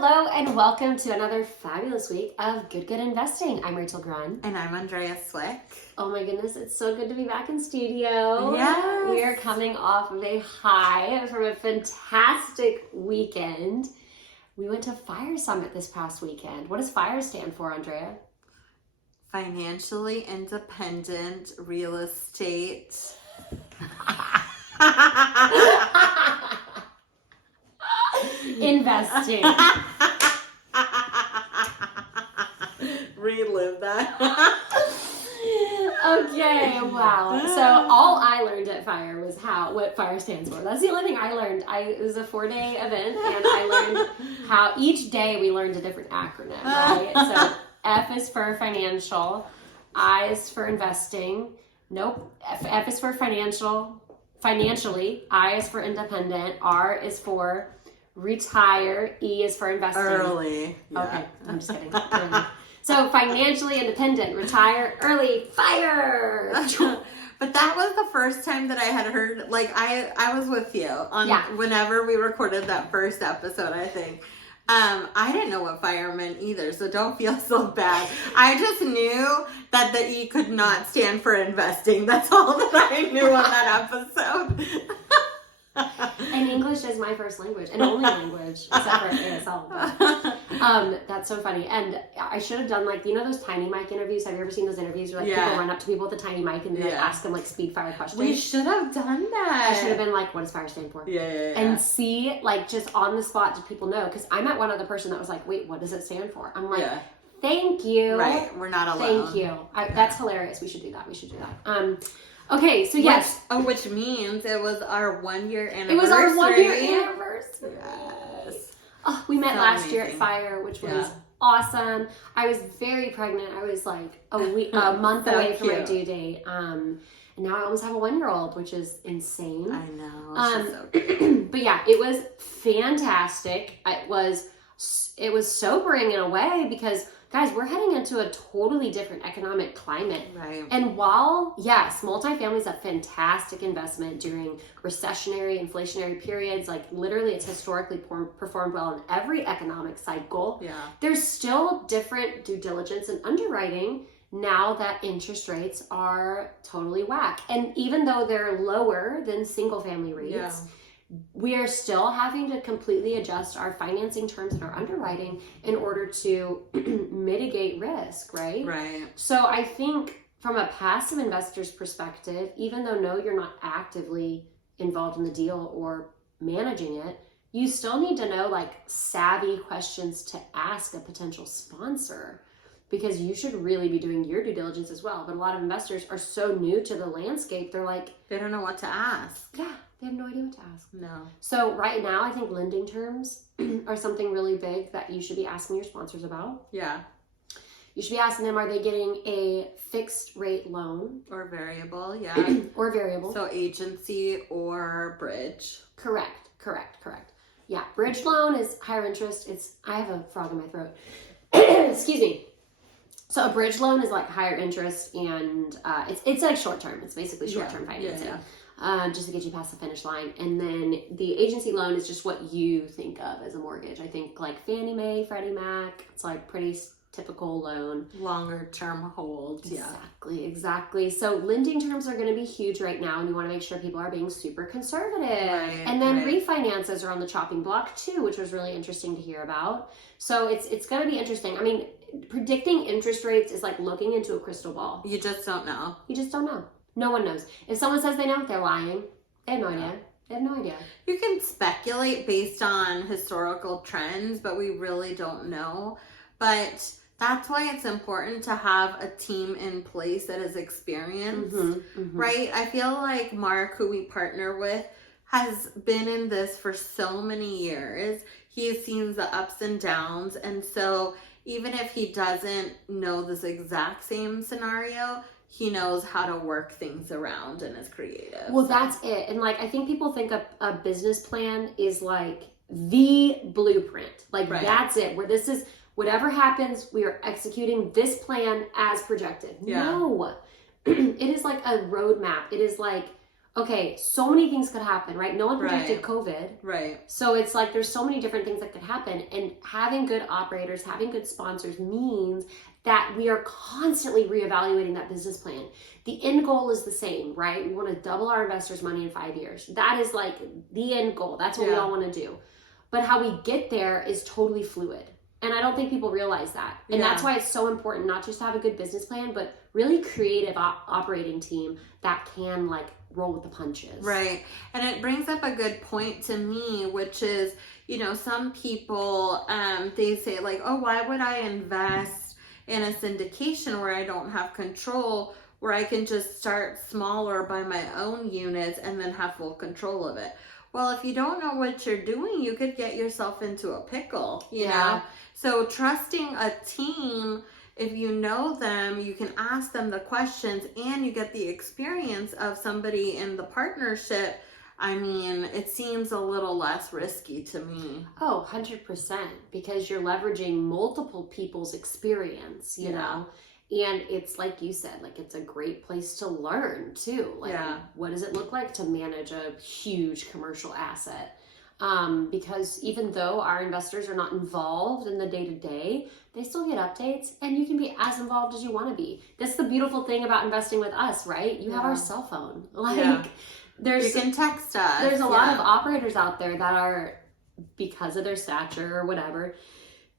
Hello and welcome to another fabulous week of GoodGood Investing. I'm Rachel Grunn. And I'm Andrea Cwik. Oh my goodness, it's so good to be back in studio. Yes. We are coming off of a high from a fantastic weekend. We went to Fire Summit this past weekend. What does FIRE stand for, Andrea? Financially independent real estate. Investing. Relive that. Okay, wow. So all I learned at FIRE was what FIRE stands for. That's the only thing I learned. It was a 4-day event, and I learned how each day we learned a different acronym, right? So F is for financial, I is for investing. Nope. F is for financially, I is for independent, R is for retire, E is for investing. Early. Yeah. Okay, I'm just kidding. So financially independent, retire early, FIRE. But that was the first time that I had heard, like I was with you on whenever we recorded that first episode, I think. I didn't know what FIRE meant either, so don't feel so bad. I just knew that the E could not stand for investing. That's all that I knew on that episode. And English is my first language and only language, except for ASL. That's so funny. And I should have done those tiny mic interviews. Have you ever seen those interviews where people run up to people with a tiny mic and they ask them speed fire questions? We should have done that. I should have been like, what does FIRE stand for? Yeah. And see, just on the spot, do people know? Because I met one other person that was like, wait, what does it stand for? I'm like, thank you. Right, we're not alone. Thank you. That's hilarious. We should do that. Okay, so yes. Which means it was our 1-year anniversary. It was our 1-year anniversary. Yes. Oh, we met last year at FIRE, which was awesome. I was very pregnant. I was like a month away from my due date. And now I almost have a 1-year-old, which is insane. I know. So cute. But yeah, it was fantastic. It was sobering in a way because, guys, we're heading into a totally different economic climate. Right. And while, yes, multifamily is a fantastic investment during recessionary, inflationary periods, literally it's historically performed well in every economic cycle. Yeah. There's still different due diligence and underwriting now that interest rates are totally whack. And even though they're lower than single family rates, we are still having to completely adjust our financing terms and our underwriting in order to mitigate risk, right? Right. So I think from a passive investor's perspective, even though you're not actively involved in the deal or managing it, you still need to know savvy questions to ask a potential sponsor, because you should really be doing your due diligence as well. But a lot of investors are so new to the landscape, they're like, they don't know what to ask. Yeah. They have no idea what to ask. No. So right now, I think lending terms are something really big that you should be asking your sponsors about. Yeah. You should be asking them, are they getting a fixed rate loan? Or variable, yeah. Or variable. So agency or bridge. Correct. Yeah, bridge loan is higher interest. I have a frog in my throat. Excuse me. So a bridge loan is higher interest, and it's short term. It's basically short term financing. Just to get you past the finish line. And then the agency loan is just what you think of as a mortgage. I think Fannie Mae, Freddie Mac, it's pretty typical loan. Longer term holds. Exactly. So lending terms are going to be huge right now, and you want to make sure people are being super conservative. Right, and then refinances are on the chopping block too, which was really interesting to hear about. So it's going to be interesting. I mean, predicting interest rates is like looking into a crystal ball. You just don't know. You just don't know. No one knows. If someone says they know, they're lying. They have no idea. They have no idea. You can speculate based on historical trends, but we really don't know. But that's why it's important to have a team in place that is experienced, right? I feel like Mark, who we partner with, has been in this for so many years. He's seen the ups and downs. And so even if he doesn't know this exact same scenario, he knows how to work things around and is creative. Well, that's it. And I think people think a business plan is the blueprint. That's it. Where this is, whatever happens, we are executing this plan as projected. No. It is a roadmap. It is okay, so many things could happen, right? No one predicted COVID. Right. So it's like there's so many different things that could happen. And having good operators, having good sponsors means that we are constantly reevaluating that business plan. The end goal is the same, right? We want to double our investors' money in 5 years. That is like the end goal. That's what we all want to do. But how we get there is totally fluid. And I don't think people realize that. And that's why it's so important not just to have a good business plan, but really creative operating team that can like roll with the punches. Right. And it brings up a good point to me, which is, you know, some people, they say like, oh, why would I invest in a syndication where I don't have control, where I can just start smaller by my own units and then have full control of it? Well, if you don't know what you're doing, you could get yourself into a pickle, you know? So trusting a team, if you know them, you can ask them the questions and you get the experience of somebody in the partnership. I mean, it seems a little less risky to me. Oh, 100%, because you're leveraging multiple people's experience, you know? And it's like you said, like it's a great place to learn too. Like, what does it look like to manage a huge commercial asset? Because even though our investors are not involved in the day-to-day, they still get updates and you can be as involved as you want to be. That's the beautiful thing about investing with us, right? You have our cell phone. Like you can text us. There's a lot of operators out there that are, because of their stature or whatever,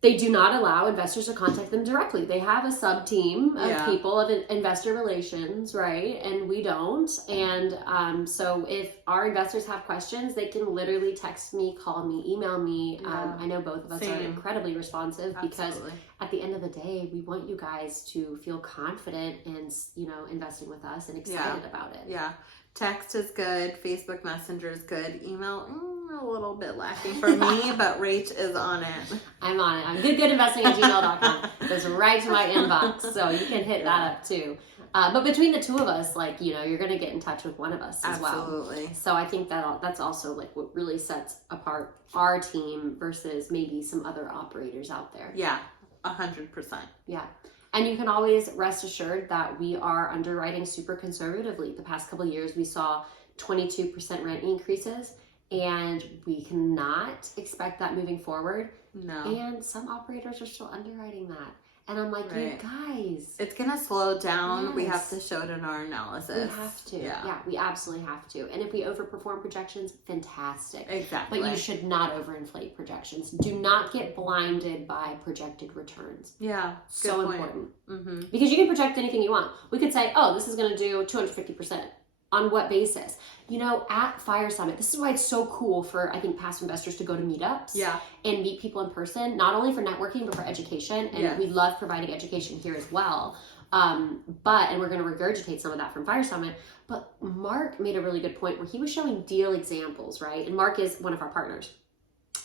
they do not allow investors to contact them directly. They have a sub team of people of investor relations, right? And we don't. And so if our investors have questions, they can literally text me, call me, email me. I know both of us are incredibly responsive because at the end of the day, we want you guys to feel confident in, you know, investing with us and excited about it. Yeah. Text is good. Facebook Messenger is good. Email, a little bit lacking for me, but Rach is on it. I'm on it. I'm goodgoodinvesting@gmail.com. Goes right to my inbox, so you can hit that up too. But between the two of us, like, you know, you're going to get in touch with one of us as well. Absolutely. So I think that's also like what really sets apart our team versus maybe some other operators out there. Yeah, 100%. Yeah. And you can always rest assured that we are underwriting super conservatively. The past couple of years, we saw 22% rent increases, and we cannot expect that moving forward. No. And some operators are still underwriting that. And I'm like, you guys. It's going to slow down. Yes. We have to show it in our analysis. We have to. Yeah, we absolutely have to. And if we overperform projections, fantastic. Exactly. But you should not overinflate projections. Do not get blinded by projected returns. Yeah. So important. Mm-hmm. Because you can project anything you want. We could say, oh, this is going to do 250%. On what basis? You know, at Fire Summit, this is why it's so cool for, I think, past investors to go to meetups and meet people in person, not only for networking, but for education. And we love providing education here as well. And we're going to regurgitate some of that from Fire Summit. But Mark made a really good point where he was showing deal examples, right? And Mark is one of our partners.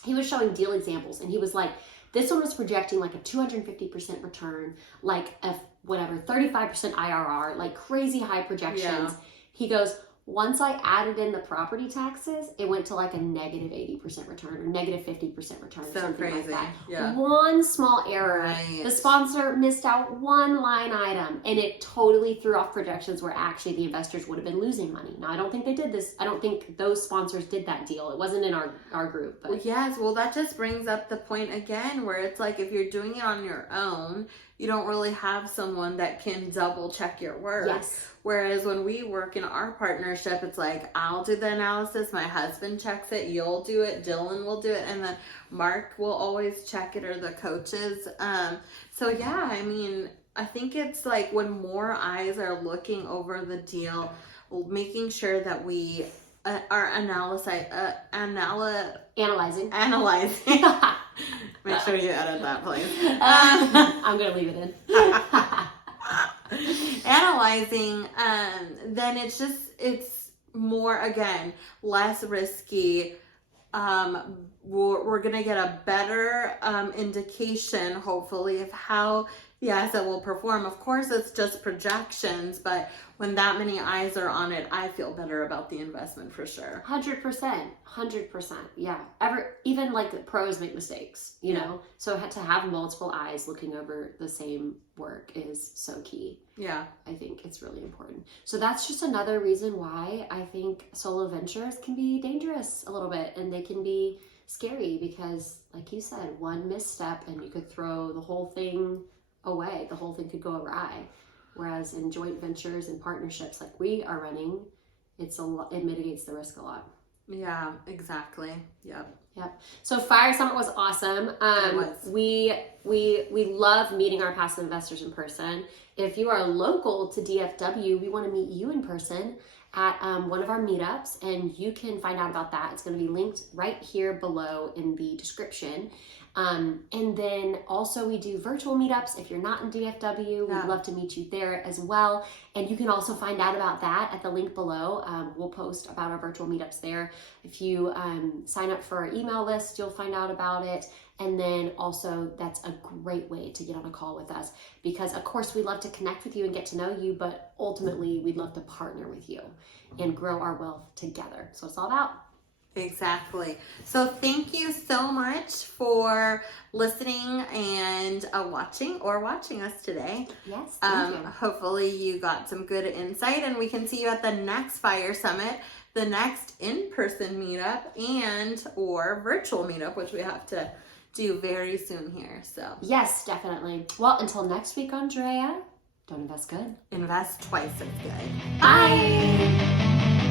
He was showing deal examples and he was like, this one was projecting like a 250% return, like a 35% IRR, like crazy high projections. Yeah. He goes, once I added in the property taxes, it went to like a negative 80% return or negative 50% return or something crazy. Like that. Yeah. One small error. Right. The sponsor missed out one line item and it totally threw off projections where actually the investors would have been losing money. Now, I don't think they did this. I don't think those sponsors did that deal. It wasn't in our group. But. Well, yes. Well, that just brings up the point again where it's like if you're doing it on your own, you don't really have someone that can double check your work. Yes. Whereas when we work in our partnership, it's like, I'll do the analysis, my husband checks it, you'll do it, Dylan will do it, and then Mark will always check it, or the coaches. So yeah, I mean, I think it's like when more eyes are looking over the deal, making sure that we are analyzing. Make sure you edit that, please. I'm going to leave it in. Analyzing, then it's more, again, less risky. We're going to get a better indication, hopefully, of how yes, it will perform. Of course, it's just projections, but when that many eyes are on it, I feel better about the investment for sure. 100%. Yeah. Even like the pros make mistakes, you know? So to have multiple eyes looking over the same work is so key. Yeah. I think it's really important. So that's just another reason why I think solo ventures can be dangerous a little bit, and they can be scary because, like you said, one misstep and you could throw the whole thing away. The whole thing could go awry. Whereas in joint ventures and partnerships like we are running, it mitigates the risk a lot. Yeah, exactly. Yep. So Fire Summit was awesome. It was. We love meeting our passive investors in person. If you are local to DFW, we want to meet you in person at one of our meetups, and you can find out about that. It's going to be linked right here below in the description. And then also we do virtual meetups. If you're not in DFW, we'd love to meet you there as well. And you can also find out about that at the link below. We'll post about our virtual meetups there. If you sign up for our email list, you'll find out about it. And then also that's a great way to get on a call with us, because of course we love to connect with you and get to know you, but ultimately we'd love to partner with you and grow our wealth together. So it's all about. Exactly. So thank you so much for listening and watching us today. Yes, thank you. Hopefully you got some good insight, and we can see you at the next Fire Summit, the next in-person meetup, and or virtual meetup, which we have to do very soon here. So yes, definitely. Well, until next week, Andrea, don't invest good. Invest twice as good. Bye.